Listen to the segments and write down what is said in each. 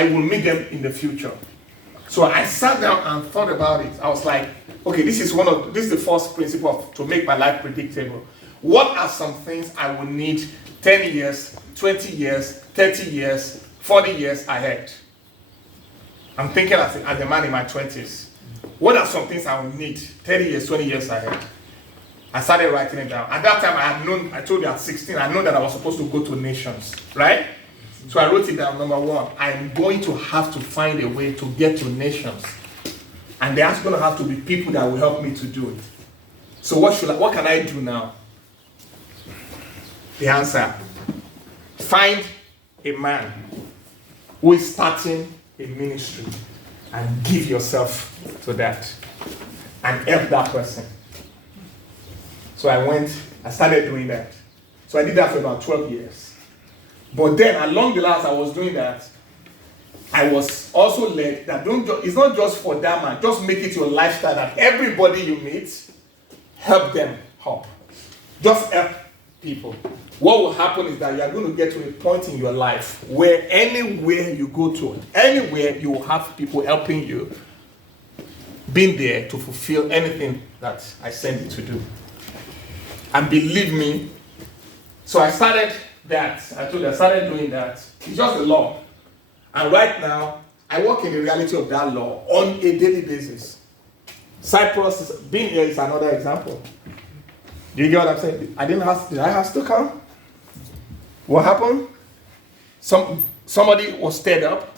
I will meet them in the future. So I sat down and thought about it. I was like, okay, this is the first principle to make my life predictable. What are some things I will need 10 years, 20 years, 30 years, 40 years ahead? I'm thinking as a man in my 20s. What are some things I will need 30 years, 20 years ahead? I started writing it down. At that time, I told you at 16, I know that I was supposed to go to nations, right? So I wrote it down. Number one, I'm going to have to find a way to get to nations. And there's going to have to be people that will help me to do it. So what can I do now? The answer, find a man who is starting a ministry and give yourself to that and help that person. So I started doing that. So I did that for about 12 years. But then along the lines I was doing that, I was also led that it's not just for that man, just make it your lifestyle that everybody you meet, help them up. Just help people. What will happen is that you are going to get to a point in your life where anywhere you go to, anywhere you will have people helping you, being there to fulfill anything that I send you to do. And believe me, so I started that. I told you I started doing that. It's just a law. And right now, I work in the reality of that law on a daily basis. Cyprus, being here is another example. Do you get what I'm saying? Did I have to come? What happened? Somebody was stirred up,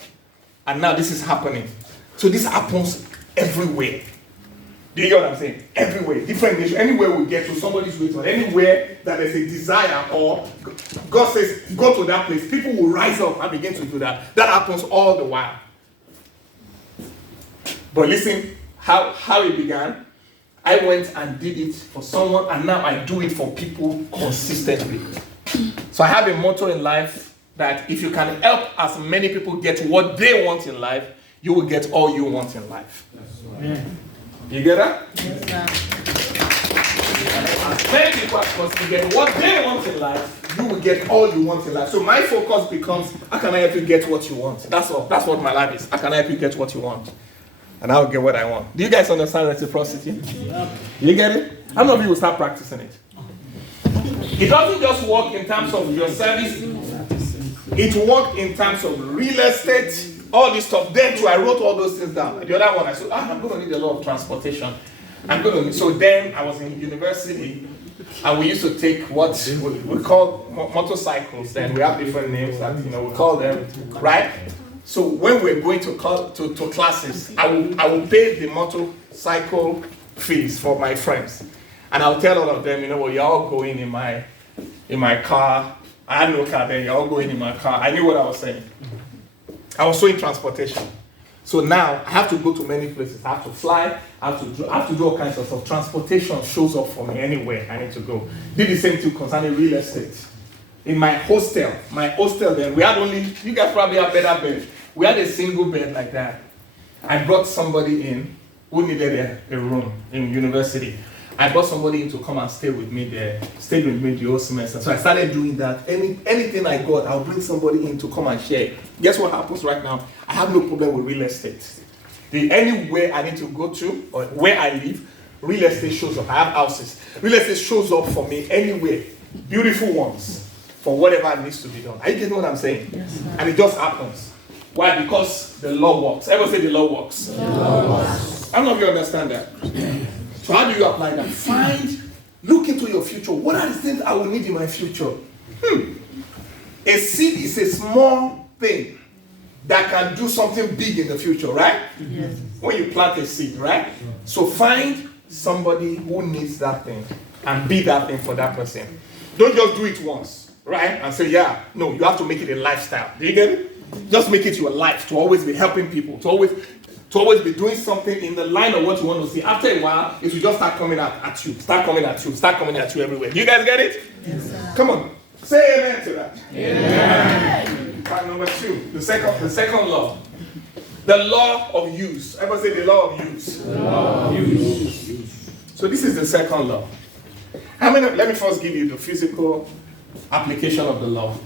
and now this is happening. So this happens everywhere. Do you get what I'm saying? Everywhere, different nations, anywhere we get to, somebody's waiting, anywhere that there's a desire, or God says, go to that place, people will rise up and begin to do that. That happens all the while. But listen, how it began. I went and did it for someone, and now I do it for people consistently. So I have a motto in life that if you can help as many people get what they want in life, you will get all you want in life. Yes. You get that? Yes, as many people as possible get what they want in life, you will get all you want in life. So my focus becomes, how can I help you get what you want? That's all. That's what my life is. How can I help you get what you want? And I'll get what I want. Do you guys understand reciprocity? Yeah. You get it? How many of you will start practicing it? It doesn't just work in terms of your service. It works in terms of real estate, all this stuff. Then too, I wrote all those things down. The other one, I said, I'm going to need a lot of transportation. So then I was in university, and we used to take what we call motorcycles. Then we have different names that we call them, right? So when we're going to classes, I will pay the motorcycle fees for my friends, and I'll tell all of them, you're all going in my car. I had no car then. You're all going in my car. I knew what I was saying. I was in transportation. So now I have to go to many places. I have to fly. I have to do all kinds of stuff. Transportation shows up for me anywhere I need to go. Did the same thing concerning real estate. In my hostel then, we had you guys probably have better beds. We had a single bed like that. I brought somebody in who needed a room in university. I brought somebody in to come and stay with me there, stayed with me the whole semester. So I started doing that. Anything I got, I'll bring somebody in to come and share. Guess what happens right now? I have no problem with real estate. Anywhere I need to go to, or where I live, real estate shows up. I have houses. Real estate shows up for me anywhere. Beautiful ones. For whatever needs to be done. Are you getting what I'm saying? Yes, and it just happens. Why? Because the law works. Everyone say the law works. The law works. I don't know if you understand that. So how do you apply that? Look into your future. What are the things I will need in my future? A seed is a small thing that can do something big in the future, right? Yes. When you plant a seed, right? So find somebody who needs that thing and be that thing for that person. Don't just do it once, right? And say, no, you have to make it a lifestyle. Do you get it? Just make it your life, to always be helping people, to always be doing something in the line of what you want to see. After a while, it will just start coming at you, start coming at you everywhere. Do you guys get it? Yes, sir. Come on, say amen to that. Amen. Fact number 2, the second law, the law of use. Everybody say the law of use. The law of use. So this is the second law. Let me first give you the physical application of the law.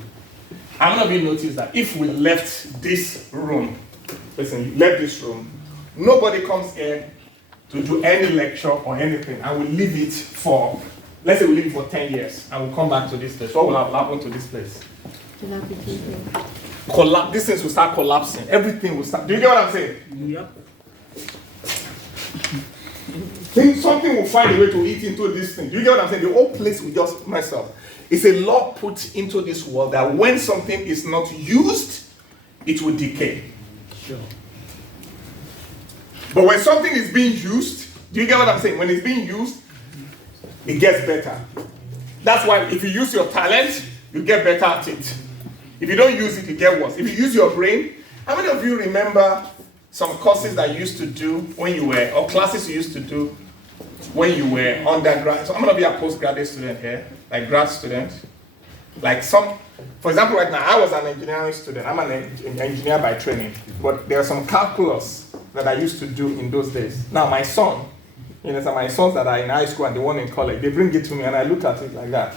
how many of you noticed that if we left this room, listen, left this room, nobody comes here to do any lecture or anything, and we leave it for, let's say we leave it for 10 years, and we come back to this place. What will have happened to this place? These things will start collapsing. Everything will start. Do you get what I'm saying? Yep. Something will find a way to eat into this thing. Do you get what I'm saying? The whole place will just mess up. It's a law put into this world that when something is not used, it will decay. Sure. But when something is being used, do you get what I'm saying? When it's being used, it gets better. That's why if you use your talent, you get better at it. If you don't use it, you get worse. If you use your brain, how many of you remember some courses that you used to do when you were, or classes you used to do when you were undergrad? So I'm going to be a postgraduate student here, like grad student. Like some, for example, right now, I was an engineering student. I'm an engineer by training. But there are some calculus that I used to do in those days. Now, my son, so my sons that are in high school and the one in college, they bring it to me and I look at it like that.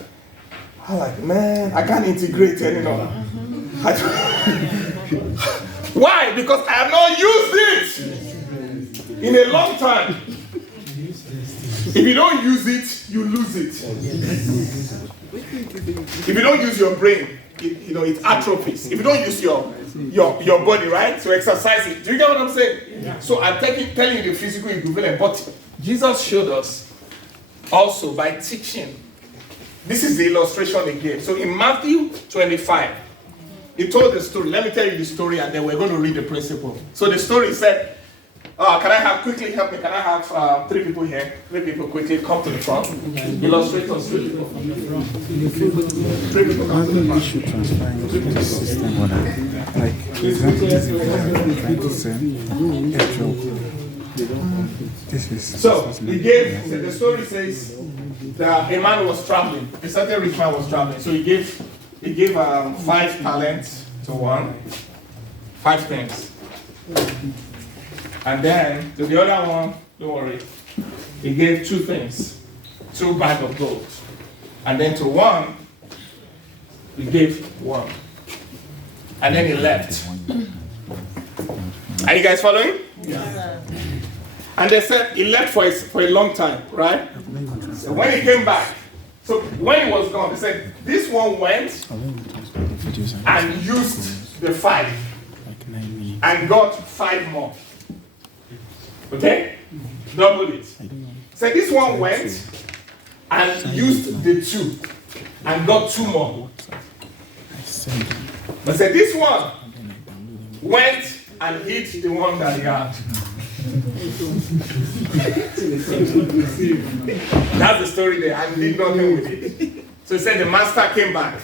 I'm like, man, I can't integrate anymore. Why? Because I have not used it in a long time. If you don't use it, you lose it. If you don't use your brain, it atrophies. If you don't use your body, right, to exercise it. Do you get what I'm saying? Yeah. So I'm telling you the physical equivalent, but Jesus showed us also by teaching. This is the illustration he gave. So in Matthew 25, he told the story. Let me tell you the story and then we're going to read the principle. So the story said, can I have, quickly help me, can I have 3 people here? 3 people quickly come to the front. Illustrators, 3 people. 3 people come to the front. Should transfer into the system. Like, exactly, this is. So, he gave, the story says that a man was traveling. A certain rich man was traveling. So he gave 5 talents to one, 5 things. And then to the other one, don't worry, he gave 2 things, 2 bags of gold. And then to one, he gave 1. And then he left. Are you guys following? Yeah. And they said he left for a long time, right? So when he came back, so when he was gone, they said this one went and used the 5 and got 5 more. Okay? Double it. So this one went and used the 2 and got 2 more. But say this one went and hit the one that he had. That's the story there, and did nothing with it. So he said the master came back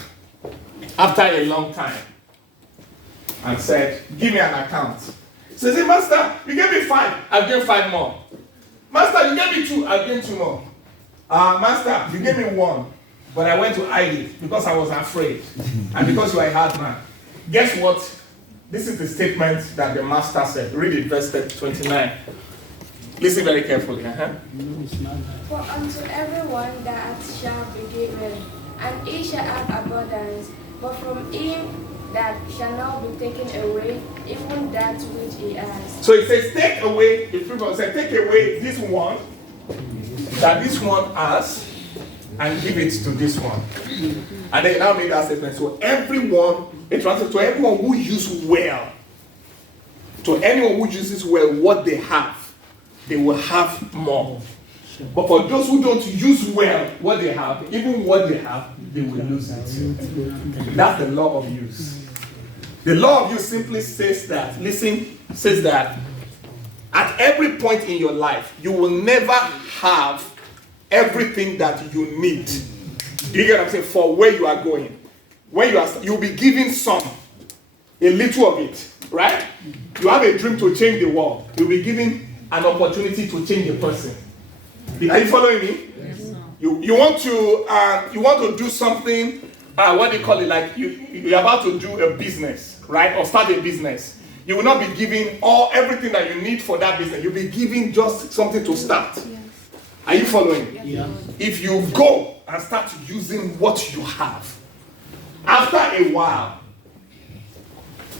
after a long time and said, give me an account. So he said, master, you gave me 5, I'll give 5 more. Master, you gave me 2, I'll give 2 more. Master, you gave me 1, but I went to hide it because I was afraid. And because you are a hard man. Guess what? This is the statement that the master said. Read it, verse 29. Listen very carefully. For unto everyone that shall be given, and he shall have abundance, but from him that shall not be taken away, even that which he has. So it says, take away, the people say, take away this one, that this one has, and give it to this one. And they now made that statement. So everyone, it translates to everyone who uses well, to anyone who uses well what they have, they will have more. But for those who don't use well what they have, even what they have, they will lose it. That's the law of use. The law of use simply says that, says that at every point in your life, you will never have everything that you need. Do you get what I'm saying? For where you are going. When you'll be given some, a little of it, right? You have a dream to change the world. You'll be given an opportunity to change a person. Are you following me? Yes. You want to do something. What do you call it? Like you're about to do a business, right? Or start a business. You will not be given everything that you need for that business. You'll be given just something to start. Yes. Are you following? Yeah. If you go and start using what you have, after a while,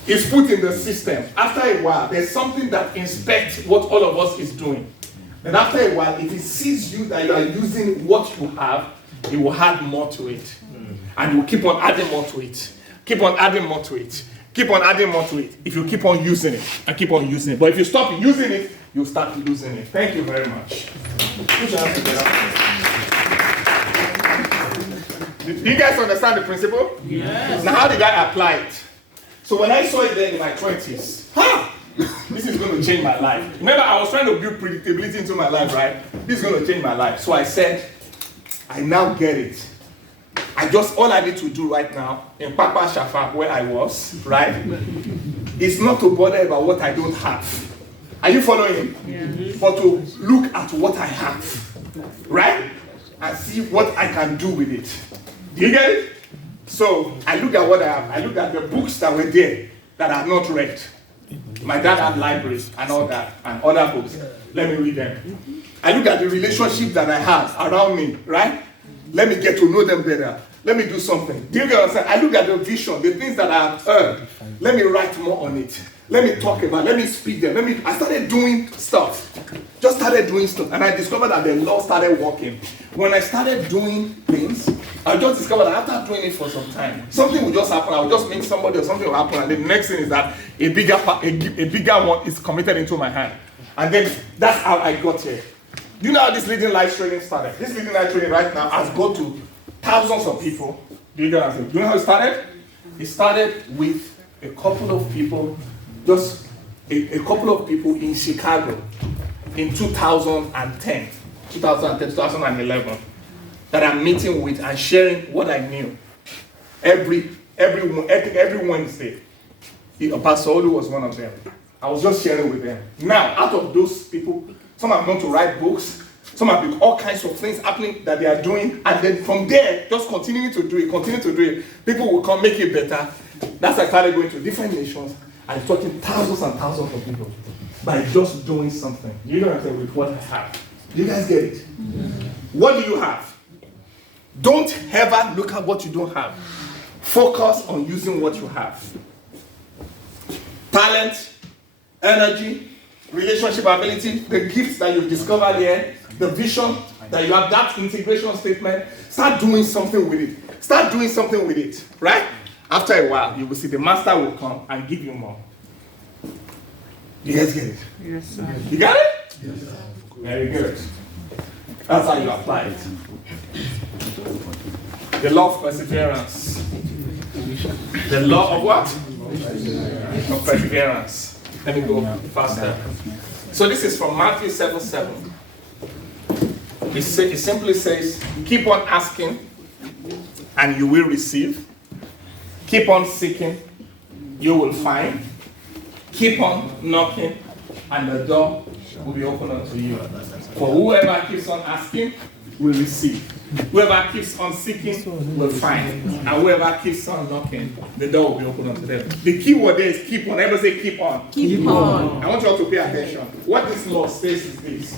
It's put in the system. After a while, there's something that inspects what all of us is doing. Then after a while, if it sees you that you are using what you have, it will add more to it. And you will keep on adding more to it. Keep on adding more to it. Keep on adding more to it. If you keep on using it and keep on using it. But if you stop using it, you'll start losing it. Thank you very much. Do you guys understand the principle? Yes. Now, how did I apply it? So when I saw it then in my 20s, this is going to change my life. Remember, I was trying to build predictability into my life, right? This is going to change my life. So I said, I now get it. All I need to do right now, in Papa Shafa, where I was, right, is not to bother about what I don't have. Are you following? Yeah. But to look at what I have, right? And see what I can do with it. Do you get it? So I look at what I have. I look at the books that were there that I have not read. My dad had libraries and all that, and other books. Let me read them. I look at the relationship that I have around me, right? Let me get to know them better. Let me do something. Do you get what I'm saying? I look at the vision, the things that I have heard. Let me write more on it. Let me talk about it. Let me speak them. I started doing stuff. Just started doing stuff. And I discovered that the law started working. When I started doing things, I just discovered that after doing it for some time, something will just happen. I will just meet somebody or something will happen. And the next thing is that a bigger one is committed into my hand. And then that's how I got here. Do you know how this leading life training started? This leading life training right now has gone to thousands of people. Do you know what I'm saying? Do you know how it started? It started with a couple of people, just a couple of people in Chicago in 2010, 2011, that I'm meeting with and sharing what I knew every Wednesday. Pastor Olu was one of them. I was just sharing with them. Now, out of those people, some have gone to write books, some have been all kinds of things happening that they are doing, and then from there, just continuing to do it. People will come make it better. That's why I started going to different nations and talking thousands and thousands of people by just doing something. You know what I'm saying? With what I have. Do you guys get it? Mm-hmm. What do you have? Don't ever look at what you don't have. Focus on using what you have. Talent, energy, relationship ability, the gifts that you've discovered here, the vision that you have, that integration statement. Start doing something with it. Start doing something with it, right? After a while, you will see the master will come and give you more. You guys get it? Yes, sir. You got it? Yes, sir. Very good. That's how you apply it. The law of perseverance. The law of what? Of perseverance. Let me go faster. So this is from Matthew 7:7. It simply says, keep on asking and you will receive. Keep on seeking, you will find. Keep on knocking and the door will be opened unto you. For whoever keeps on asking will receive. Whoever keeps on seeking will find. And whoever keeps on knocking, the door will be opened unto them. The key word there is keep on. Everybody say keep on. Keep on. I want you all to pay attention. What this law says is this.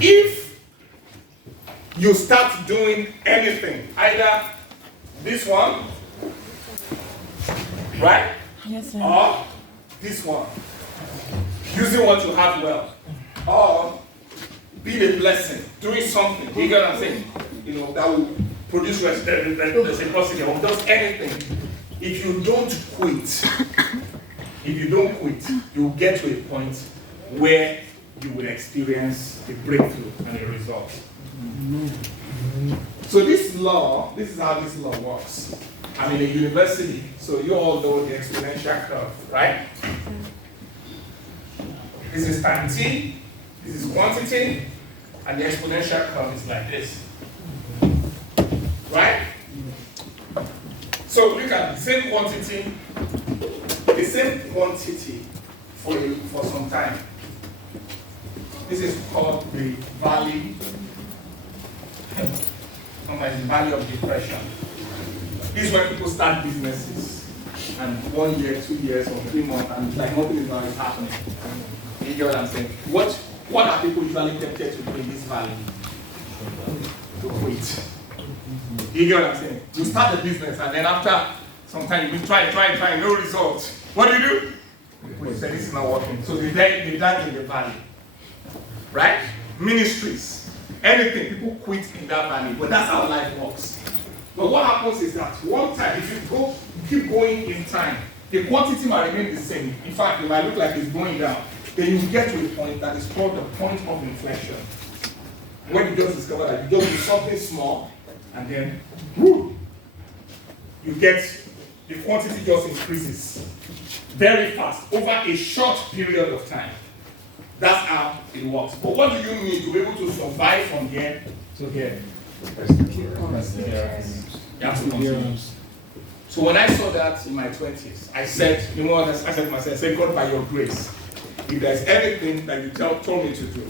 If you start doing anything, either this one, right? Yes, sir. Or this one. Using what you have well. Or being a blessing, doing something. You get what I'm saying? You know, that will produce reciprocity or just anything. If you don't quit, you'll get to a point where you will experience a breakthrough and a result. So this is how this law works. I'm in a university, so you all know the exponential curve, right? This is time t, this is quantity, and the exponential curve is like this. Right? So look at the same quantity for some time. This is called the valley. Sometimes the valley of depression. This is when people start businesses, and 1 year, 2 years, or 3 months, and like nothing is happening. You get what I'm saying? What are people usually tempted to do in this valley? To quit. You get what I'm saying? You start a business, and then after some time, you try, no results. What do? They said this is not working. So they died in the valley. Right? Ministries. Anything, people quit in that valley. But that's how life works. But what happens is that one time, if you keep going in time, the quantity might remain the same. In fact, it might look like it's going down. Then you get to a point that is called the point of inflection. When you just discover that you just do something small, and then whoo, you get the quantity just increases very fast over a short period of time. That's how it works. But what do you need to be able to survive from here to here? Perseverance. You have to continue. So when I saw that in my 20s, I said, you know what I said to myself? I said, God, by your grace, if there's anything that you told me to do,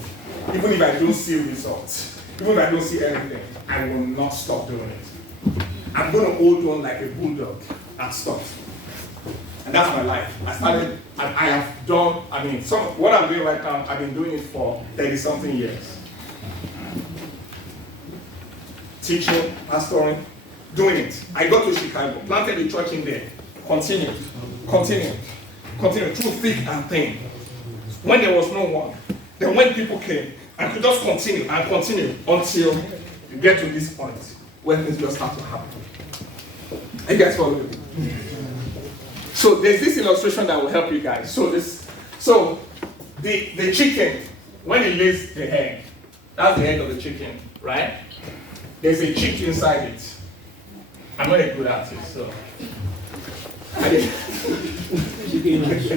even if I don't see results, even if I don't see anything, I will not stop doing it. I'm going to hold on like a bulldog and stop. And that's my life. I started, and I have done, what I'm doing right now, I've been doing it for 30-something years. Teaching, pastoring, doing it. I got to Chicago, planted a church in there, continued through thick and thin. When there was no one, then when people came, I could just continue until you get to this point where things just start to happen. You guys follow me? So there's this illustration that will help you guys. So the chicken, when it lays the egg, that's the egg of the chicken, right? There's a chick inside it. I'm not a good artist, so.